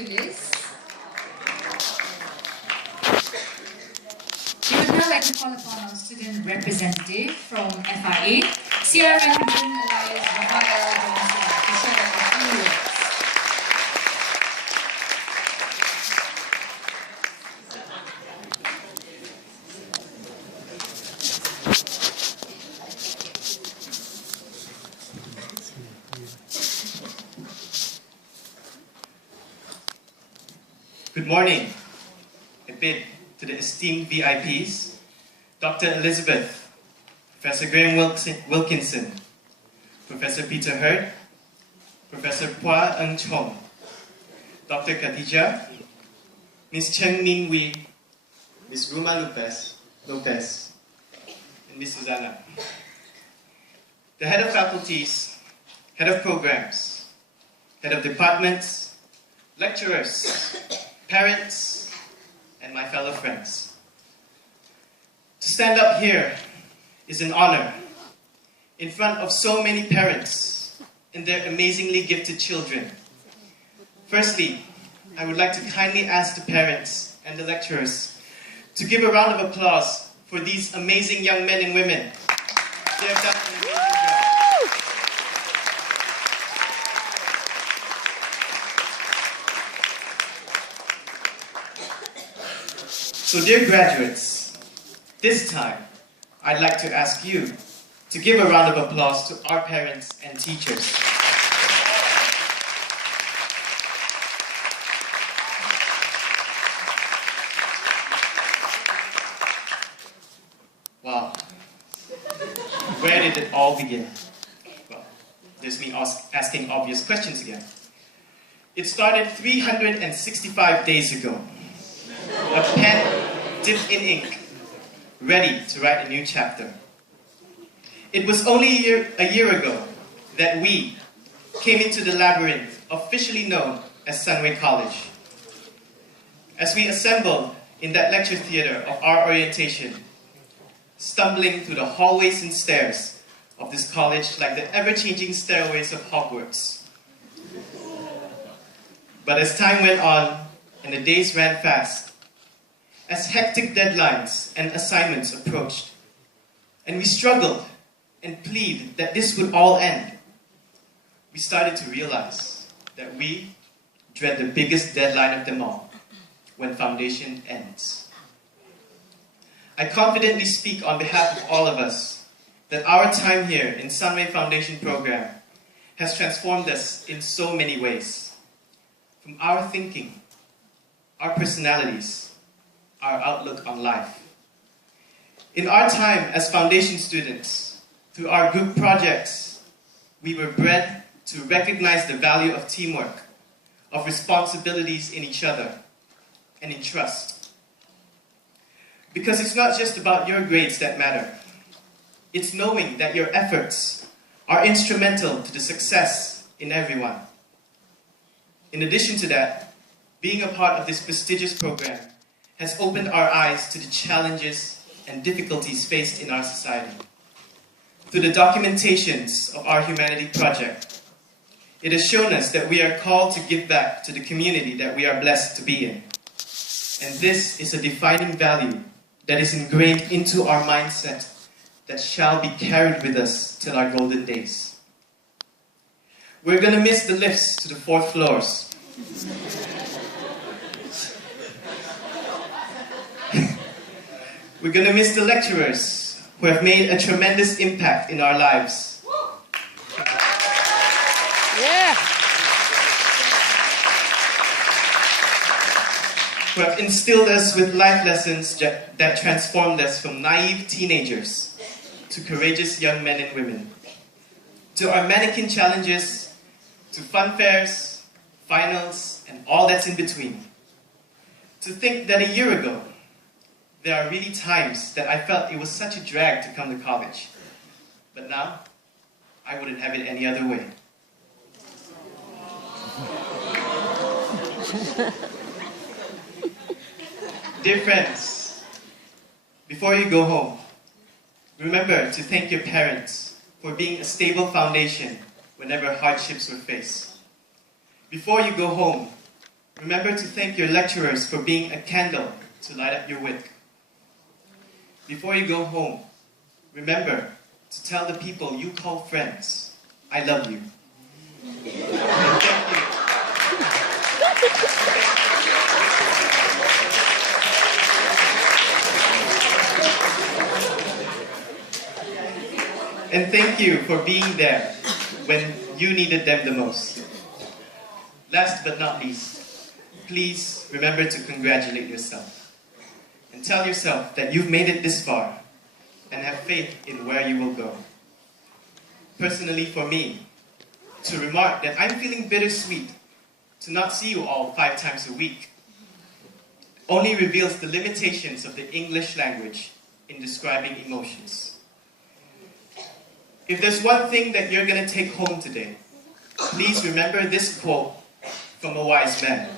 you, Liz. We would now like to call upon our student representative from FIA, Sierra Mancunian Elias Rafael Johnson, to share a few words. Good morning. I bid to the esteemed VIPs, Dr. Elizabeth, Professor Graham Wilkinson, Professor Peter Hurd, Professor Phua Eng Chong, Dr. Khadija, Ms. Cheng Min Wee, Ms. Ruma Lopez, and Ms. Susanna. The head of faculties, head of programs, head of departments, lecturers, parents, and my fellow friends. To stand up here is an honor in front of so many parents and their amazingly gifted children. Firstly, I would like to kindly ask the parents and the lecturers to give a round of applause for these amazing young men and women. They have done an amazing job. So dear graduates, this time I'd like to ask you to give a round of applause to our parents and teachers. Wow. Where did it all begin? Well, there's me asking obvious questions again. It started 365 days ago. A pen dipped in ink, ready to write a new chapter. It was only a year ago that we came into the labyrinth officially known as Sunway College. As we assembled in that lecture theater of our orientation, stumbling through the hallways and stairs of this college like the ever-changing stairways of Hogwarts. But as time went on and the days ran fast, as hectic deadlines and assignments approached, and we struggled and pleaded that this would all end, we started to realize that we dread the biggest deadline of them all, when foundation ends. I confidently speak on behalf of all of us that our time here in Sunway Foundation Programme has transformed us in so many ways. From our thinking, our personalities, our outlook on life. In our time as foundation students, through our group projects, we were bred to recognize the value of teamwork, of responsibilities in each other, and in trust. Because it's not just about your grades that matter. It's knowing that your efforts are instrumental to the success in everyone. In addition to that, being a part of this prestigious program has opened our eyes to the challenges and difficulties faced in our society. Through the documentations of our Humanity Project, it has shown us that we are called to give back to the community that we are blessed to be in. And this is a defining value that is ingrained into our mindset that shall be carried with us till our golden days. We're going to miss the lifts to the 4th floors. We're going to miss the lecturers who have made a tremendous impact in our lives. Yeah. Who have instilled us with life lessons that transformed us from naive teenagers to courageous young men and women. To our mannequin challenges, to fun fairs, finals, and all that's in between. To think that a year ago, there are really times that I felt it was such a drag to come to college. But now, I wouldn't have it any other way. Dear friends, before you go home, remember to thank your parents for being a stable foundation whenever hardships were faced. Before you go home, remember to thank your lecturers for being a candle to light up your wick. Before you go home, remember to tell the people you call friends, I love you. And thank you. And thank you for being there when you needed them the most. Last but not least, please remember to congratulate yourself and tell yourself that you've made it this far and have faith in where you will go. Personally, for me, to remark that I'm feeling bittersweet to not see you all 5 times a week only reveals the limitations of the English language in describing emotions. If there's one thing that you're going to take home today, please remember this quote from a wise man.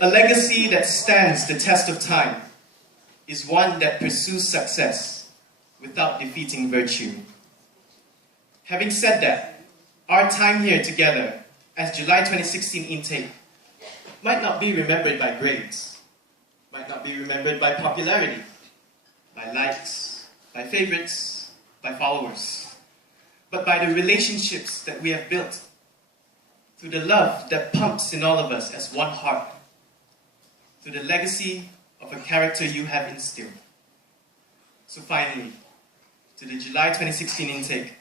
A legacy that stands the test of time is one that pursues success without defeating virtue. Having said that, our time here together as July 2016 intake might not be remembered by grades, might not be remembered by popularity, by likes, by favorites, by followers, but by the relationships that we have built, through the love that pumps in all of us as one heart, through the legacy of a character you have instilled. So finally, to the July 2016 intake,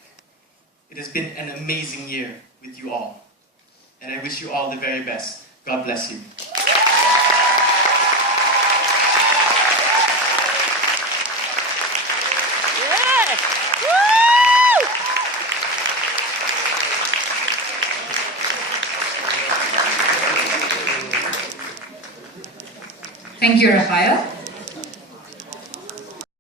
it has been an amazing year with you all, and I wish you all the very best. God bless you. Thank you, Rafael.